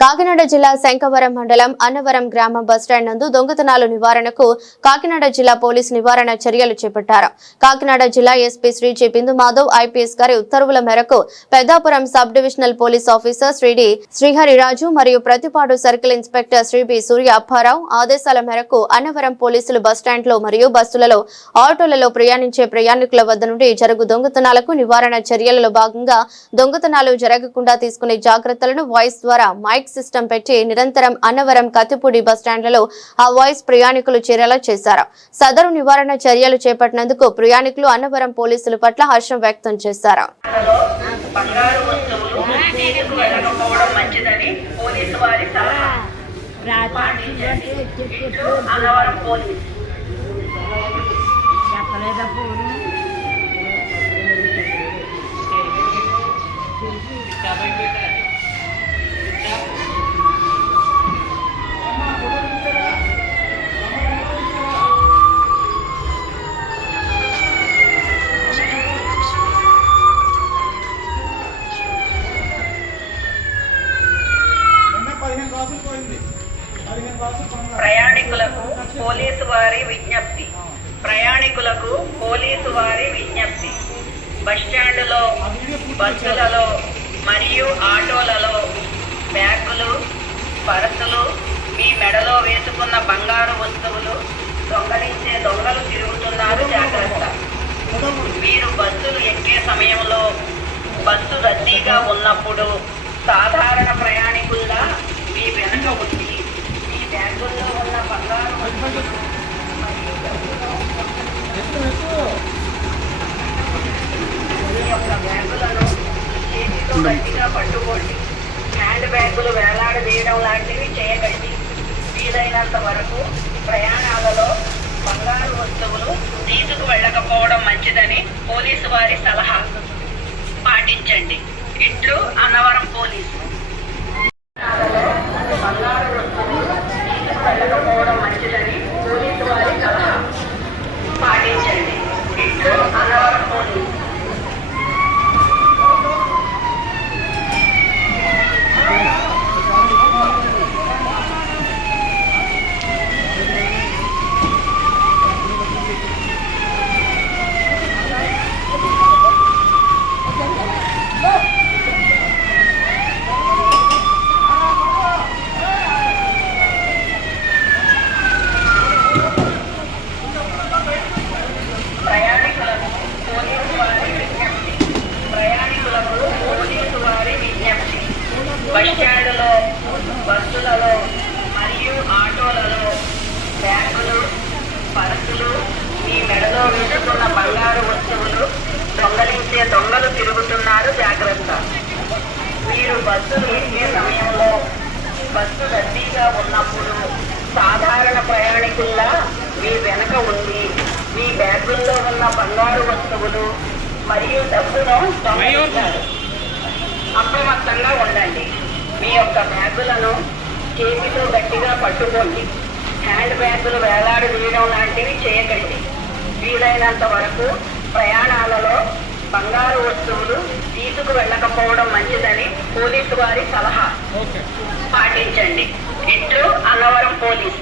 కాకినాడ జిల్లా శంఖవరం మండలం అన్నవరం గ్రామం బస్టాండ్ నందు దొంగతనాలు నివారణకు కాకినాడ జిల్లా పోలీసు నివారణ చర్యలు చేపట్టారు. కాకినాడ జిల్లా SP Shri J Bindu Madhav IPS గారి ఉత్తర్వుల మేరకు Peddapuram sub divisional police officer Shri D Srihariraju మరియు Prathipadu circle inspector Shri B Surya Apparao ఆదేశాల మేరకు అన్నవరం పోలీసులు బస్టాండ్ లో మరియు బస్సులలో ఆటోలలో ప్రయాణించే ప్రయాణికుల వద్ద నుండి జరుగు దొంగతనాలకు నివారణ చర్యలలో భాగంగా దొంగతనాలు జరగకుండా తీసుకునే జాగ్రత్తలను వాయిస్ ద్వారా మైక్ సిస్టమ్ పెట్టి నిరంతరం అన్నవరం కత్తిపూడి బస్టాండ్లలో ఆ వాయిస్ ప్రయాణికులు చేరేలా చేశారు. సదరు నివారణ చర్యలు చేపట్టినందుకు ప్రయాణికులు అన్నవరం పోలీసుల పట్ల హర్షం వ్యక్తం చేశారు. ప్రయాణికులకు పోలీసు వారి విజ్ఞప్తి బస్టాండులో బస్సులలో మరియు ఆటోలలో బ్యాగులు పర్సులు మీ మెడలో వేసుకున్న బంగారు వస్తువులు దొంగలించే దొంగలు తిరుగుతున్నారు, జాగ్రత్త. మీరు బస్సులు ఎక్కే సమయంలో బస్సు రద్దీగా ఉన్నప్పుడు సాధారణ ప్రయాణికుల్లా మీ వెనక ఉంది మీ బ్యాగుల్లో ఉన్న బంగారు మీ యొక్క బ్యాగులను చేతితో గట్టిగా పట్టుకోండి. హ్యాండ్ బ్యాగులు వేలాడదీయడం లాంటివి చేయకండి. వీలైనంత వరకు ప్రయాణాలలో బంగారు వస్తువులు తీసుకు వెళ్ళకపోవడం మంచిదని పోలీసు వారి సలహా. పాటించండి. ఇట్లు అన్నవరం పోలీసు. బంగారు వస్తువులు తీసుకు వెళ్ళకపోవడం మంచిదని పోలీసు వారి సలహా. పాటించండి. ఇట్లు అన్నవరం పోలీసు. బస్టాండులో బస్సులలో మరియు ఆటోలలో బ్యాగులు పర్సులు మీ మెడలో వేసుకున్న బంగారు వస్తువులు దొంగలించే దొంగలు తిరుగుతున్నారు, జాగ్రత్త. మీరు బస్సులు ఎక్కే సమయంలో బస్సు రద్దీగా ఉన్నప్పుడు సాధారణ ప్రయాణికుల్లా మీ వెనక ఉంది మీ బ్యాగుల్లో ఉన్న బంగారు వస్తువులు మరియు డబ్బును దొంగలించారు. అప్రమత్తంగా ఉండండి. మీ యొక్క బ్యాగులను చేతితో గట్టిగా పట్టుకోండి. హ్యాండ్ బ్యాగులు వేలాడదీయడం లాంటివి చేయకండి. వీలైనంత వరకు ప్రయాణాలలో బంగారు వస్తువులు తీసుకు వెళ్ళకపోవడం మంచిదని పోలీసు వారి సలహా. పాటించండి. ఇట్లు అన్నవరం పోలీసు.